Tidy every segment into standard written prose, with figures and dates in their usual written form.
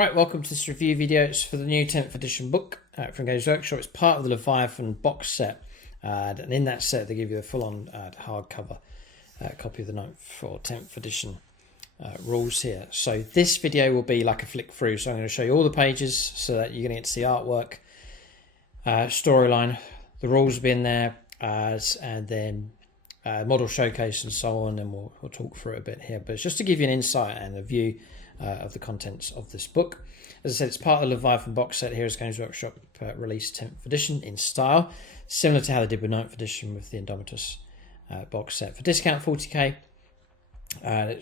Right, welcome to this review video. It's for the new 10th edition book from Games Workshop. It's part of the Leviathan box set, and in that set they give you a full-on hardcover copy of the 9th or 10th edition rules here. So this video will be like a flick through, so I'm going to show you all the pages so that you're going to get to see artwork, storyline, the rules will be in there, and then model showcase and so on, and we'll talk through it a bit here. But it's just to give you an insight and a view of the contents of this book. As I said, it's part of the Leviathan box set here as Games Workshop released 10th edition in style, similar to how they did with 9th edition with the Indomitus box set. For discount 40k,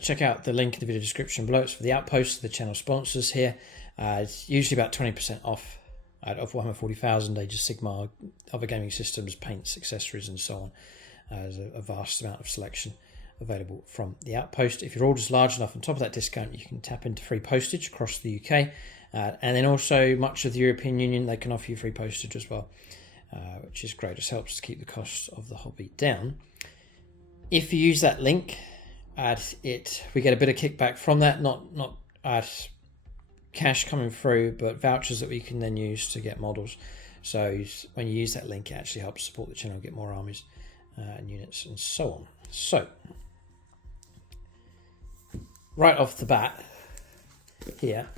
check out the link in the video description below. It's for the Outpost, the channel sponsors here. It's usually about 20% off of Warhammer 40,000, Age of Sigmar, other gaming systems, paints, accessories and so on. There's a vast amount of selection available from the Outpost. If your order's large enough, on top of that discount, you can tap into free postage across the UK. And then also much of the European Union, they can offer you free postage as well, which is great. It helps to keep the cost of the hobby down. If you use that link, we get a bit of kickback from that, not cash coming through, but vouchers that we can then use to get models. So when you use that link, it actually helps support the channel, get more armies and units and so on. So right off the bat here,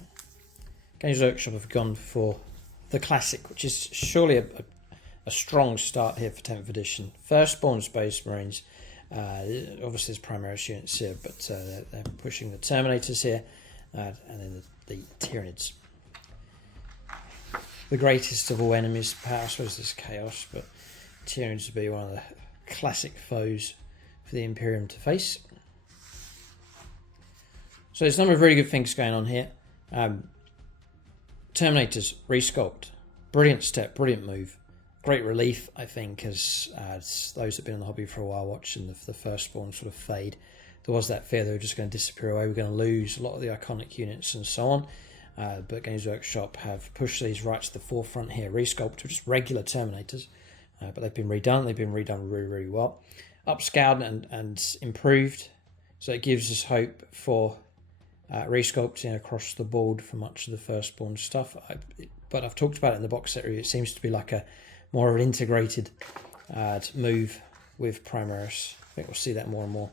Games Workshop have gone for the classic, which is surely a strong start here for 10th edition. Firstborn Space Marines, obviously there's Primaris units here, but they're pushing the Terminators here, and then the Tyranids. The greatest of all enemies, perhaps. I suppose there's Chaos, but Tyranids would be one of the classic foes for the Imperium to face. So there's a number of really good things going on here. Terminators, resculpt. Brilliant step, brilliant move. Great relief, I think, as those that have been in the hobby for a while watching the Firstborn sort of fade. There was that fear they were just going to disappear away. We're going to lose a lot of the iconic units and so on. But Games Workshop have pushed these right to the forefront here. Resculpt are just regular Terminators, but they've been redone. They've been redone really, really well. Upscaled and improved. So it gives us hope for resculpting across the board for much of the Firstborn stuff. But I've talked about it in the box set review. It seems to be like a more of an integrated move with Primaris. I think we'll see that more and more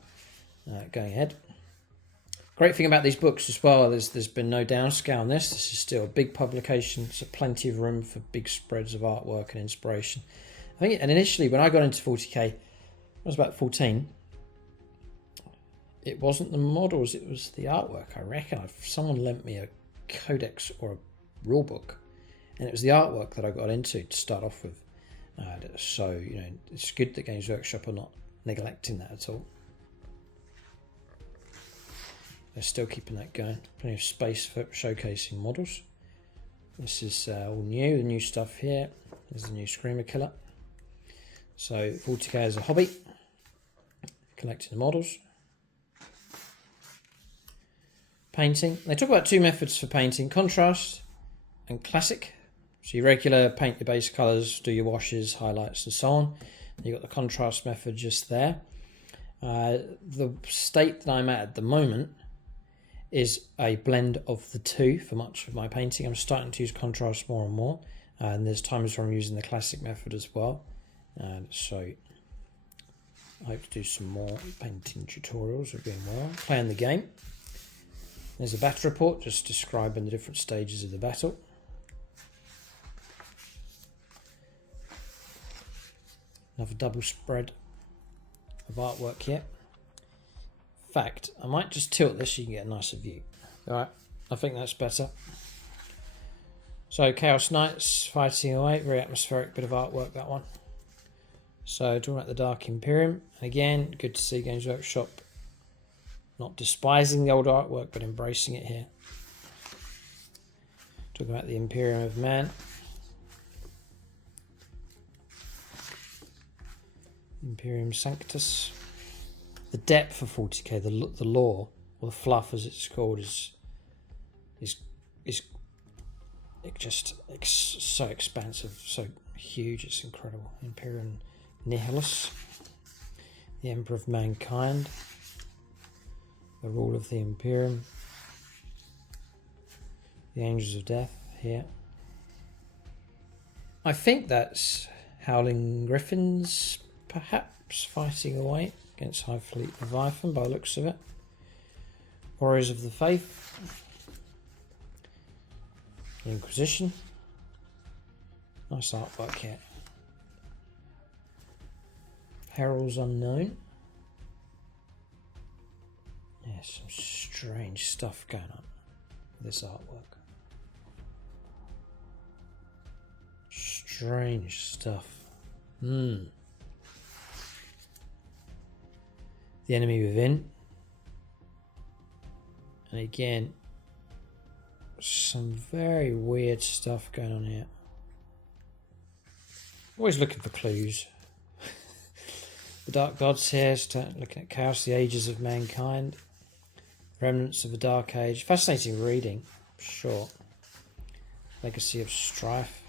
going ahead. Great thing about these books as well, there's been no downscale on this. This is still a big publication, so plenty of room for big spreads of artwork and inspiration. I think, and initially when I got into 40k, I was about 14. It wasn't the models, it was the artwork. I reckon someone lent me a codex or a rulebook, and it was the artwork that I got into to start off with. So, you know, it's good that Games Workshop are not neglecting that at all. They're still keeping that going. Plenty of space for showcasing models. This is all new, the new stuff here. There's the new Screamer Killer. So 40k as a hobby, collecting the models. Painting. They talk about two methods for painting, contrast and classic. So your regular, paint your base colours, do your washes, highlights and so on. You've got the contrast method just there. The state that I'm at the moment is a blend of the two for much of my painting. I'm starting to use contrast more and more, and there's times where I'm using the classic method as well. So I hope to do some more painting tutorials. We're doing well. Playing the game. There's a battle report just describing the different stages of the battle. Another double spread of artwork here. In fact, I might just tilt this so you can get a nicer view. Alright, I think that's better. So Chaos Knights fighting away, very atmospheric bit of artwork, that one. So talking about the Dark Imperium, and again, good to see Games Workshop not despising the old artwork, but embracing it here. Talking about the Imperium of Man. Imperium Sanctus. The depth of 40k, the lore, or the fluff as it's called, is just so expansive, so huge, it's incredible. Imperium Nihilus, the Emperor of Mankind, the rule of the Imperium, The Angels of Death here. I think that's Howling Griffins, perhaps, fighting away against High Fleet Leviathan by the looks of it. Warriors of the Faith. The Inquisition. Nice artwork here. Perils Unknown. Yeah, some strange stuff going on with this artwork. Strange stuff. The Enemy Within. And again, some very weird stuff going on here. Always looking for clues. The Dark Gods here, looking at Chaos, the Ages of Mankind. Remnants of a Dark Age. Fascinating reading, sure. Legacy of Strife.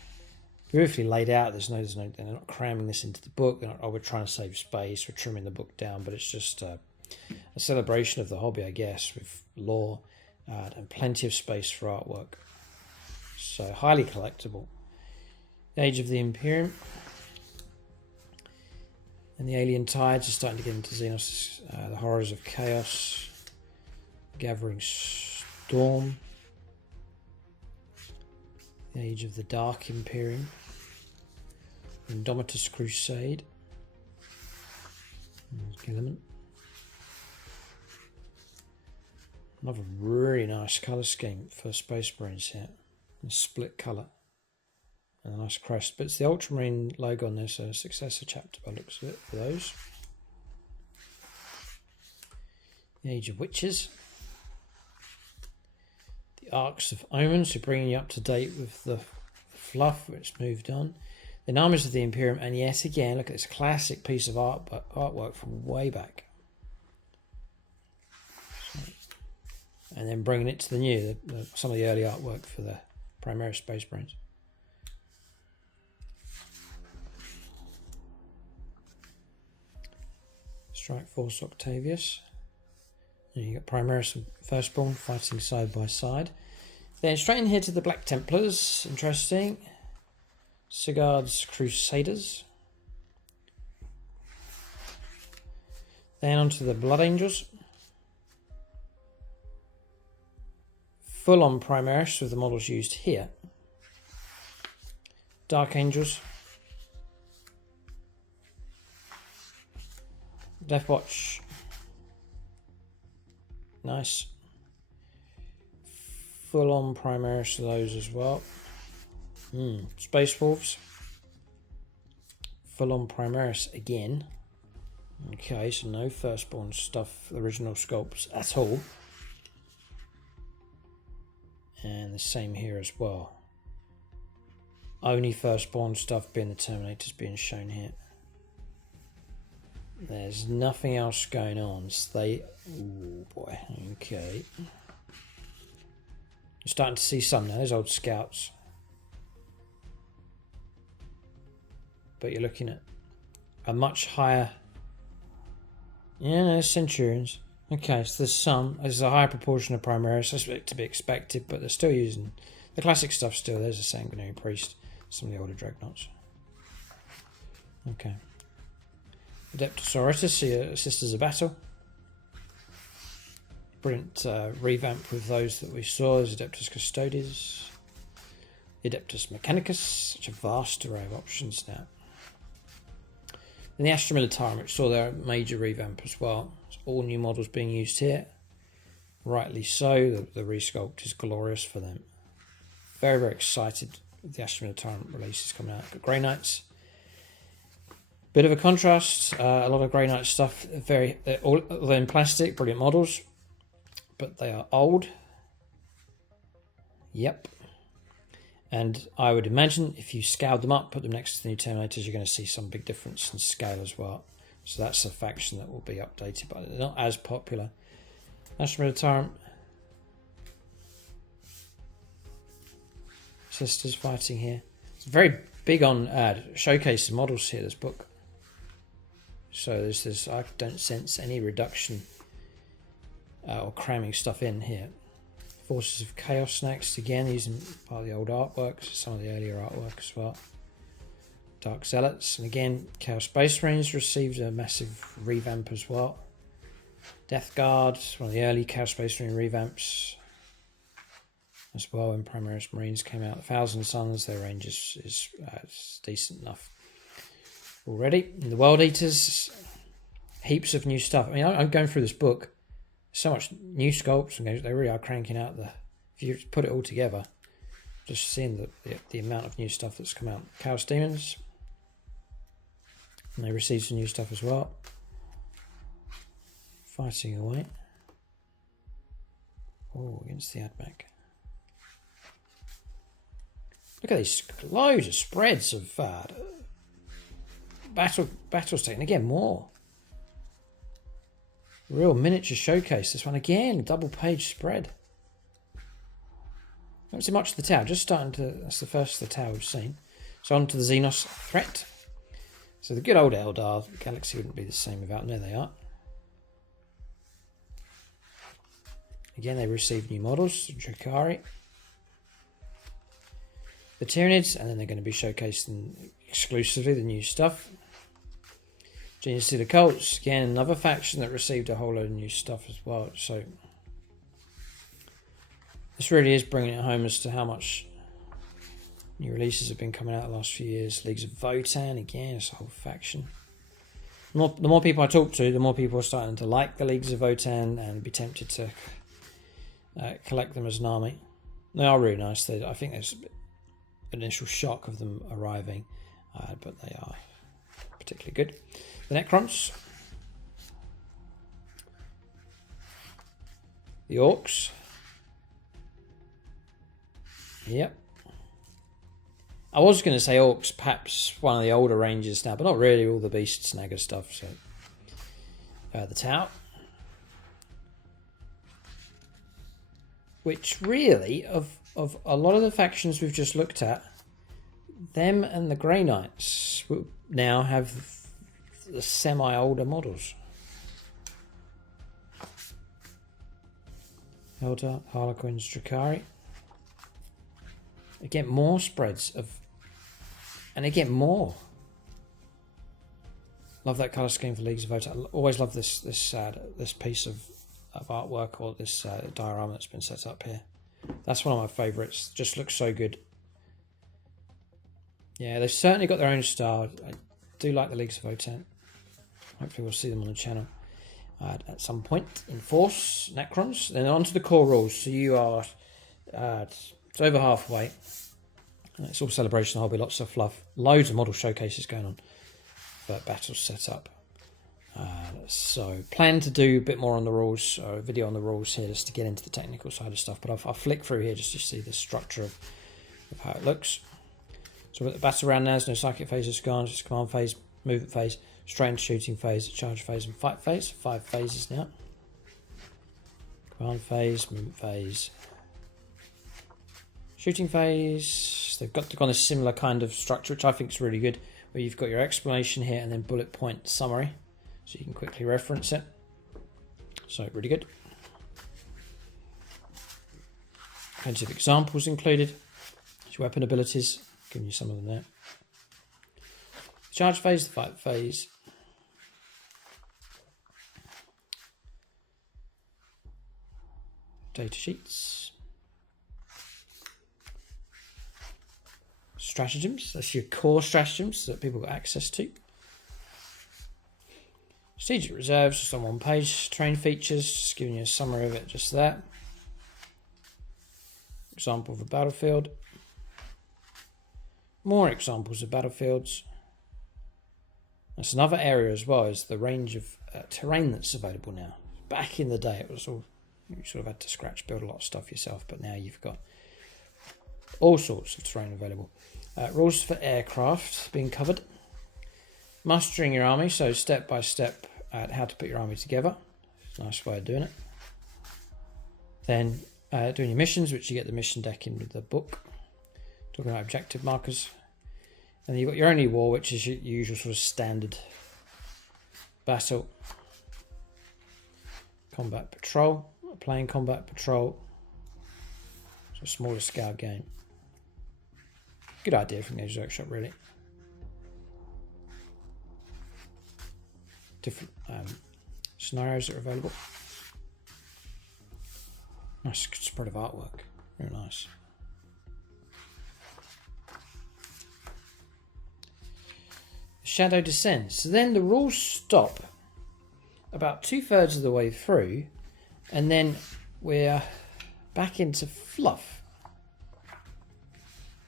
Beautifully laid out. There's no, they're not cramming this into the book. They're not, oh, we're trying to save space, we're trimming the book down, but it's just a celebration of the hobby, I guess, with lore and plenty of space for artwork. So highly collectible. The Age of the Imperium. And the Alien Tides are starting to get into Xenos, the Horrors of Chaos. Gathering Storm. The Age of the Dark Imperium. Indomitus Crusade. Gilliman. Another really nice colour scheme for Space Marines here. A split colour. And a nice crest. But it's the Ultramarine logo on this, so a successor chapter by the looks of it for those. The Age of Witches. The Arcs of Omen, so bringing you up to date with the fluff, which moved on. The Armies of the Imperium, and yet again, look at this classic piece of artwork from way back. And then bringing it to the new, some of the early artwork for the Primaris Space Marines. Strike Force Octavius. And you got Primaris and Firstborn fighting side by side. Then straight in here to the Black Templars, interesting. Sigurd's Crusaders. Then onto the Blood Angels. Full on Primaris with the models used here. Dark Angels. Death Watch. Nice. Full on Primaris to those as well. Space Wolves. Full on Primaris again. Okay, so no Firstborn stuff, original sculpts at all. And the same here as well. Only Firstborn stuff being the Terminators being shown here. There's nothing else going on. So they... Oh boy, okay. You're starting to see some now, those old scouts. But you're looking at a much higher... Yeah, no, Centurions. Okay, so there's some. There's a higher proportion of Primaris. That's to be expected, but they're still using the classic stuff still. There's a Sanguinary Priest. Some of the older Dreadnoughts. Okay. Adeptus Auritus, Sisters of Battle. Brilliant revamp with those that we saw. There's Adeptus Custodes. Adeptus Mechanicus. Such a vast array of options now. And the Astra Militarum, which saw their major revamp as well. It's all new models being used here. Rightly so. The resculpt is glorious for them. Very, very excited with the Astra Militarum releases coming out. Got Grey Knights. Bit of a contrast. A lot of Grey Knight stuff. They're in plastic. Brilliant models. But they are old. Yep. And I would imagine if you scaled them up, put them next to the new Terminators, you're going to see some big difference in scale as well. So that's a faction that will be updated, but they're not as popular. Astra Militarum. Sisters fighting here. It's very big on showcasing models here, this book. So there's I don't sense any reduction or cramming stuff in here. Forces of Chaos next, again using part of the old artwork, some of the earlier artwork as well. Dark Zealots, and again Chaos Space Marines received a massive revamp as well. Death Guard, one of the early Chaos Space Marine revamps as well when Primaris Marines came out. 1,000 Suns, their range is decent enough already. And the World Eaters, heaps of new stuff. I mean, I'm going through this book, so much new sculpts, and they really are cranking out if you put it all together, just seeing the amount of new stuff that's come out. Chaos Demons, and they received some new stuff as well. Fighting away. Oh, against the AdMac. Look at these loads of spreads of battles taken. Again, more. Real miniature showcase. This one again, double page spread. Don't see much of the tower. Just starting to. That's the first of the tower we've seen. So on to the Xenos threat. So the good old Eldar galaxy wouldn't be the same without. No, they are. Again, they received new models. Drakari. The Tyranids, and then they're going to be showcasing exclusively the new stuff. Genius to the Cults, again another faction that received a whole load of new stuff as well. So this really is bringing it home as to how much new releases have been coming out the last few years. Leagues of Votann, again, it's a whole faction. The more people I talk to, the more people are starting to like the Leagues of Votann and be tempted to collect them as an army. They are really nice. I think there's an initial shock of them arriving, but they are particularly good. The Necrons, the Orcs, yep. I was going to say Orcs, perhaps one of the older ranges now, but not really all the Beast Snagger stuff. So the Tau, which really of a lot of the factions we've just looked at, them and the Grey Knights will now have the semi-older models. Eldar, Harlequins, Drakari. Again, more spreads of, and again more. Love that colour scheme for Leagues of Votann. I always love this piece of artwork, or this diorama that's been set up here. That's one of my favourites. Just looks so good. Yeah, they've certainly got their own style. I do like the Leagues of Votann. Hopefully we'll see them on the channel at some point. Enforce, Necrons. Then on to the core rules. So you are it's over halfway. And it's all celebration. There'll be lots of fluff. Loads of model showcases going on. But battles set up. So plan to do a bit more on the rules, or a video on the rules here, just to get into the technical side of stuff. But I'll flick through here just to see the structure of how it looks. So we've got the battle round now. There's no psychic phase or scans. It's command phase, movement phase, strength, shooting phase, charge phase, and fight phase. 5 phases now. Command phase, movement phase, shooting phase. They've gone a similar kind of structure, which I think is really good, where you've got your explanation here and then bullet point summary, so you can quickly reference it. So really good. Plenty of examples included. There's your weapon abilities, giving you some of them there. Charge phase, the fight phase. Data sheets. Stratagems, that's your core stratagems that people got access to. Strategic reserves, just on one page. Terrain features, just giving you a summary of it, just there. Example of a battlefield. More examples of battlefields. That's another area as well, is the range of terrain that's available now. Back in the day, it was all, you sort of had to scratch, build a lot of stuff yourself, but now you've got all sorts of terrain available. Rules for aircraft being covered. Mustering your army, so step by step at how to put your army together. It's a nice way of doing it. Then doing your missions, which you get the mission deck in with the book. Talking about objective markers. And then you've got your only war, which is your usual sort of standard battle. Combat patrol, plane combat patrol. It's a smaller scale game. Good idea from Games Workshop, really. Different scenarios that are available. Nice spread of artwork. Very nice. Shadow descends. So then the rules stop about 2/3 of the way through, and then we're back into fluff.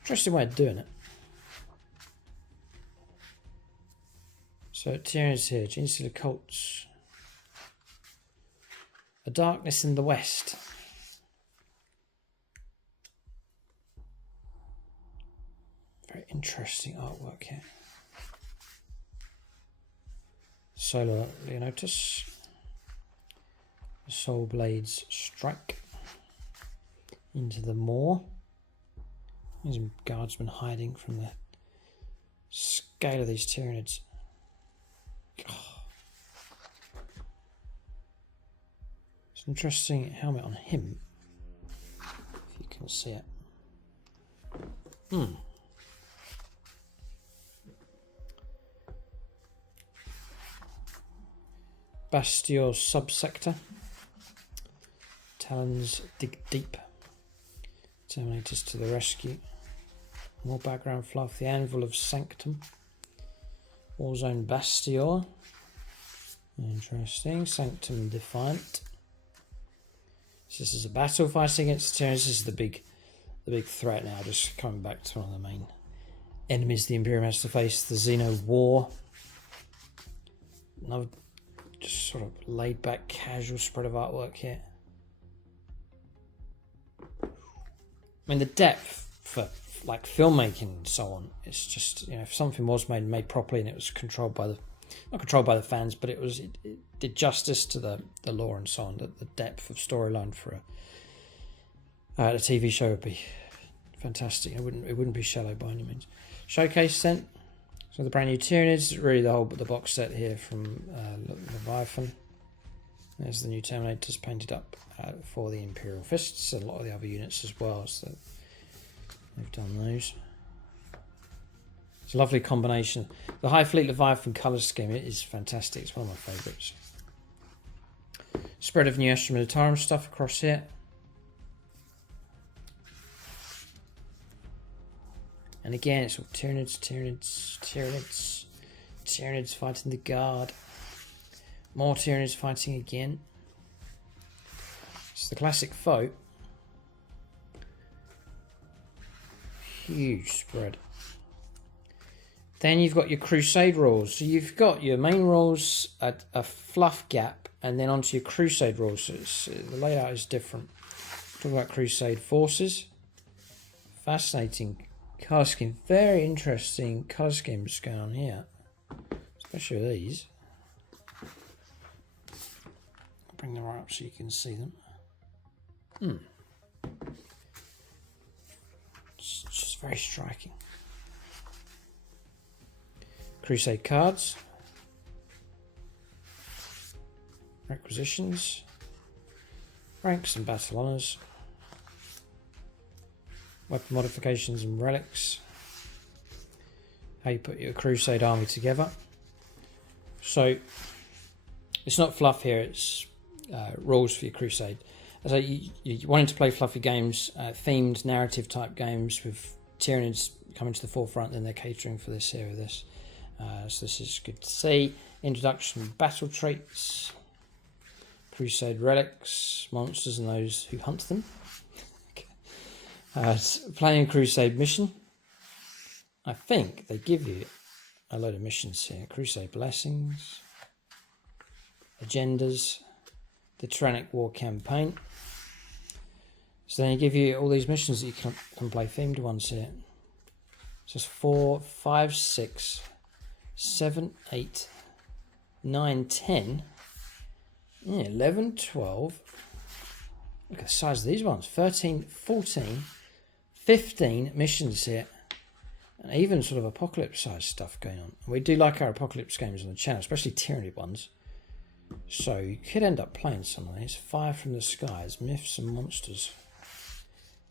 Interesting way of doing it. So Tyranids here, Genes to the Cults. A Darkness in the West. Very interesting artwork here. Solar Leonotus. The Soul Blades strike into the moor. There's some guardsmen hiding from the scale of these Tyranids. Oh. It's an interesting helmet on him, if you can see it. Bastille subsector. Talons dig deep. Terminators to the rescue. More background fluff. The Anvil of Sanctum. Warzone Bastille. Interesting. Sanctum Defiant. So this is a battle fighting against the Tyranids. This is the big threat now. Just coming back to one of the main enemies the Imperium has to face. The Xeno War. Another just sort of laid back, casual spread of artwork here. I mean, the depth for like filmmaking and so on, it's just, you know, if something was made properly and it was controlled by not controlled by the fans, but it did justice to the lore and so on, the depth of storyline for a TV show would be fantastic. It wouldn't be shallow by any means. Showcase then. So the brand new Tyranids, really the box set here from Leviathan. There's the new Terminators painted up for the Imperial Fists, and a lot of the other units as well, so they've done those. It's a lovely combination. The High Fleet Leviathan colour scheme, it is fantastic. It's one of my favourites. Spread of new Astra Militarum stuff across here. And again, it's all Tyranids fighting the guard. More Tyranids fighting again. It's the classic foe. Huge spread. Then you've got your Crusade rules. So you've got your main rules at a fluff gap, and then onto your Crusade rules. So the layout is different. Talk about Crusade forces. Fascinating colour scheme. Very interesting colour schemes going on here. Especially these. I'll bring them right up so you can see them. It's just very striking. Crusade cards. Requisitions. Ranks and battle honours. Weapon modifications and relics. How you put your Crusade army together. So it's not fluff here, it's rules for your Crusade. So you wanted to play fluffy games, themed narrative type games with Tyranids coming to the forefront, then they're catering for this here with this. So this is good to see. Introduction, battle traits, Crusade relics, monsters and those who hunt them. Playing a Crusade mission. I think they give you a load of missions here. Crusade blessings, agendas, the Tyrannic War campaign. So then they give you all these missions that you can play, themed ones here. Just 4, 5, 6, 7, 8, 9, 10, 11, 12. Look at the size of these ones. 13, 14, 15 missions here. And even sort of apocalypse size stuff going on. We do like our apocalypse games on the channel, especially Tyranid ones. So you could end up playing some of these. Fire from the Skies, Myths and Monsters.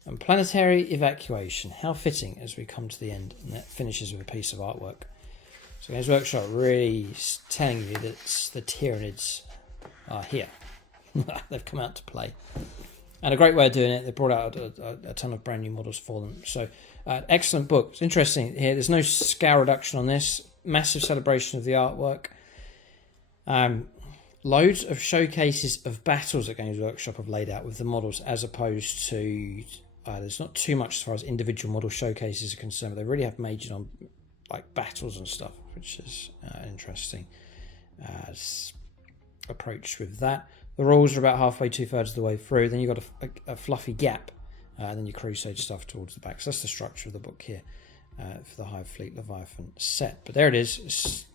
And planetary evacuation. How fitting as we come to the end. And that finishes with a piece of artwork. So Games Workshop really telling you that the Tyranids are here. They've come out to play. And a great way of doing it, they brought out a ton of brand new models for them. So excellent book. It's interesting here. There's no scale reduction on this. Massive celebration of the artwork. Loads of showcases of battles that Games Workshop have laid out with the models, as opposed to there's not too much as far as individual model showcases are concerned, but they really have majored on like battles and stuff, which is interesting approach with that. The rules are about halfway, 2/3 of the way through. Then you've got a fluffy gap, and then your Crusade stuff towards the back. So that's the structure of the book here for the Hive Fleet Leviathan set. But there it is. It's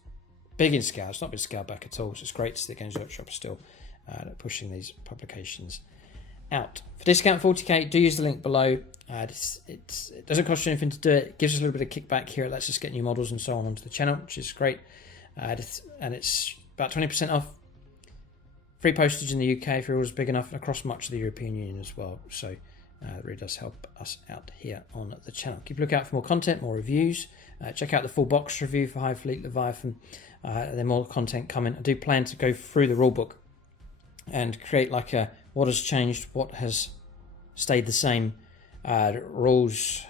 big in scale. It's not been scaled back at all. So it's great to see the Games Workshop still pushing these publications out. For discount 40k, do use the link below. It doesn't cost you anything to do it. It gives us a little bit of kickback here. It lets us get new models and so on onto the channel, which is great. And it's about 20% off. Free postage in the UK if your order's big enough, and across much of the European Union as well. So it really does help us out here on the channel. Keep a lookout for more content, more reviews. Check out the full box review for Hive Fleet Leviathan. There's more content coming. I do plan to go through the rulebook and create like a what has changed, what has stayed the same rules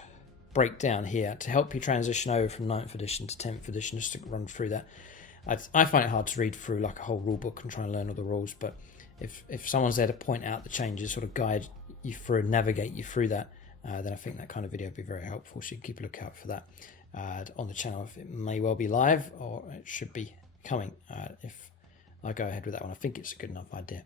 breakdown here to help you transition over from 9th edition to 10th edition, just to run through that. I find it hard to read through like a whole rule book and try and learn all the rules, but if someone's there to point out the changes, sort of guide you through and navigate you through that, then I think that kind of video would be very helpful. So you can keep a lookout for that on the channel. If it may well be live, or it should be coming if I go ahead with that one. I think it's a good enough idea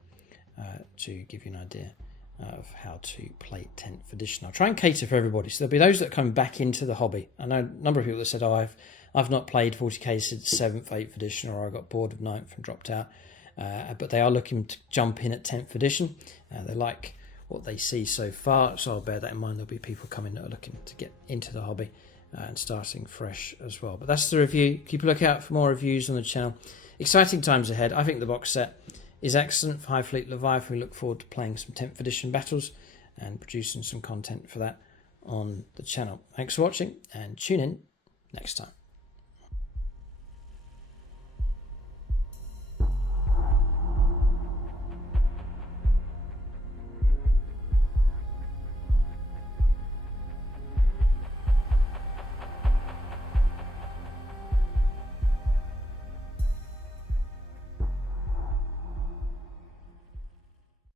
to give you an idea of how to play 10th edition. I'll try and cater for everybody. So there'll be those that come back into the hobby. I know a number of people that said, oh, I've not played 40k since 7th, 8th edition, or I got bored of 9th and dropped out. But they are looking to jump in at 10th edition. They like what they see so far, so I'll bear that in mind. There'll be people coming that are looking to get into the hobby and starting fresh as well. But that's the review. Keep a lookout for more reviews on the channel. Exciting times ahead. I think the box set is excellent for Hive Fleet Leviathan. We look forward to playing some 10th edition battles and producing some content for that on the channel. Thanks for watching, and tune in next time.